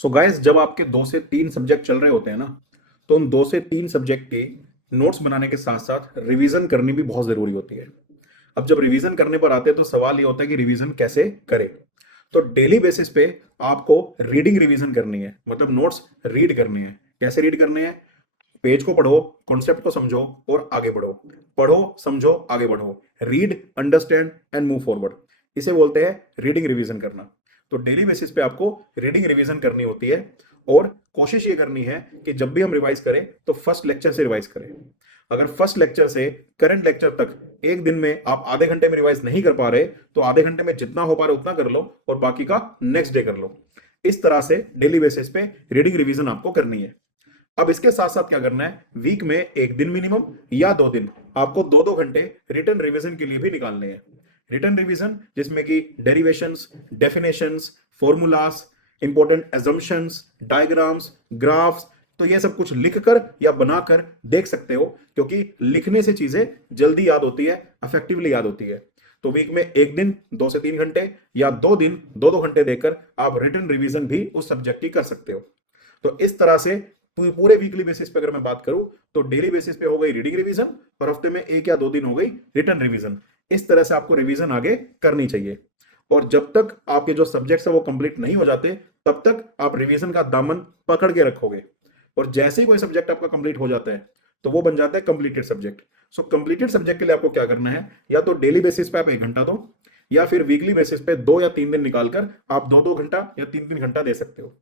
So guys, जब आपके 2 से 3 सब्जेक्ट चल रहे होते हैं ना, तो उन 2 से 3 सब्जेक्ट के नोट्स बनाने के साथ साथ रिवीजन करनी भी बहुत जरूरी होती है। अब जब रिवीजन करने पर आते हैं तो सवाल ये होता है कि रिवीजन कैसे करें। तो डेली बेसिस पे आपको रीडिंग रिवीजन करनी है, मतलब नोट्स रीड करने हैं। कैसे रीड करने हैं? पेज को पढ़ो, कॉन्सेप्ट को समझो और आगे बढ़ो। पढ़ो, समझो, आगे बढ़ो। Read, understand and move forward. इसे बोलते हैं रीडिंग रिवीजन करना। तो डेली बेसिस पे आपको रीडिंग रिवीजन करनी होती है। और कोशिश ये करनी है कि जब भी हम रिवाइज करें तो फर्स्ट लेक्चर से रिवाइज करें। अगर फर्स्ट लेक्चर से करंट लेक्चर तक एक दिन में आप आधे घंटे में रिवाइज नहीं कर पा रहे, तो आधे घंटे में जितना हो पा रहे उतना कर लो और बाकी का नेक्स्ट डे कर लो। इस तरह से डेली बेसिस पे रीडिंग रिवीजन आपको करनी है। अब इसके साथ साथ क्या करना है, वीक में एक दिन मिनिमम या 2 दिन आपको 2-2 घंटे रिटर्न रिवीजन के लिए भी निकालने हैं। रिटर्न रिवीजन जिसमें कि derivations, definitions, formulas, important assumptions, diagrams, graphs, तो ये सब कुछ लिखकर या बनाकर देख सकते हो, क्योंकि लिखने से चीजें जल्दी याद होती है, इफेक्टिवली याद होती है। तो वीक में एक दिन 2 से 3 घंटे या 2 दिन 2-2 घंटे देकर आप रिटर्न रिवीजन भी उस सब्जेक्ट की कर सकते हो। तो इस तरह से पूरे वीकली बेसिस पे अगर मैं बात करूं तो डेली बेसिस पे हो गई रीडिंग रिवीजन और हफ्ते में 1 या 2 दिन हो गई रिटर्न रिवीजन। इस तरह से आपको रिवीजन आगे करनी चाहिए। और जब तक आपके जो सब्जेक्ट्स है वो कंप्लीट नहीं हो जाते, तब तक आप रिवीजन का दामन पकड़ के रखोगे। और जैसे ही कोई सब्जेक्ट आपका कंप्लीट हो जाता है तो वो बन जाता है कंप्लीटेड सब्जेक्ट। सो कंप्लीटेड सब्जेक्ट के लिए आपको क्या करना है, या तो डेली बेसिस पे आप 1 घंटा दो, या फिर वीकली बेसिस पे 2 या 3 दिन निकालकर आप 2-2 घंटा या 3-3 घंटा दे सकते हो।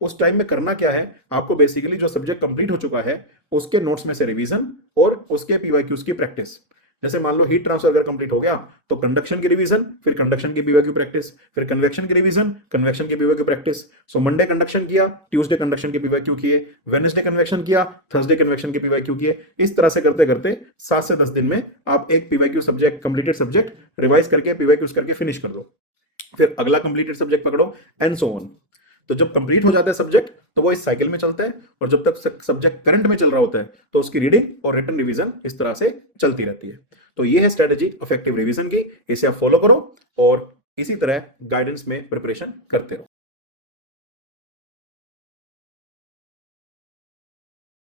उस टाइम में करना क्या है, आपको बेसिकली जो सब्जेक्ट कंप्लीट हो चुका है उसके नोट्स में से रिवीजन और उसके पीवाईक्यूज की प्रैक्टिस। जैसे मान लो हीट ट्रांसफर अगर कंप्लीट हो गया तो कंडक्शन की रिवीजन, फिर कंडक्शन की पीवाईक्यू प्रैक्टिस, फिर कन्वेक्शन की रिवीजन, कन्वेक्शन की PYQ practice. So Monday conduction किया, ट्यूसडे कंडक्शन के पीवाईक्यू किए, वेडनेसडे कन्वेक्शन किया, थर्सडे कन्वेक्शन के पीवाईक्यू किए। इस तरह से करते करते 7 से 10 दिन में आप एक PYQ subject, completed subject revise करके पीवाईक्यूज करके फिनिश कर दो। फिर अगला कंप्लीटेड सब्जेक्ट पकड़ो एंड सो ऑन। तो जब कंप्लीट हो जाता है सब्जेक्ट तो वो इस साइकिल में चलता है, और जब तक सब्जेक्ट करंट में चल रहा होता है तो उसकी रीडिंग और रिटर्न रिवीजन इस तरह से चलती रहती है। तो ये है स्ट्रेटेजी इफेक्टिव रिवीजन की। इसे आप फॉलो करो और इसी तरह गाइडेंस में प्रिपरेशन करते रहो।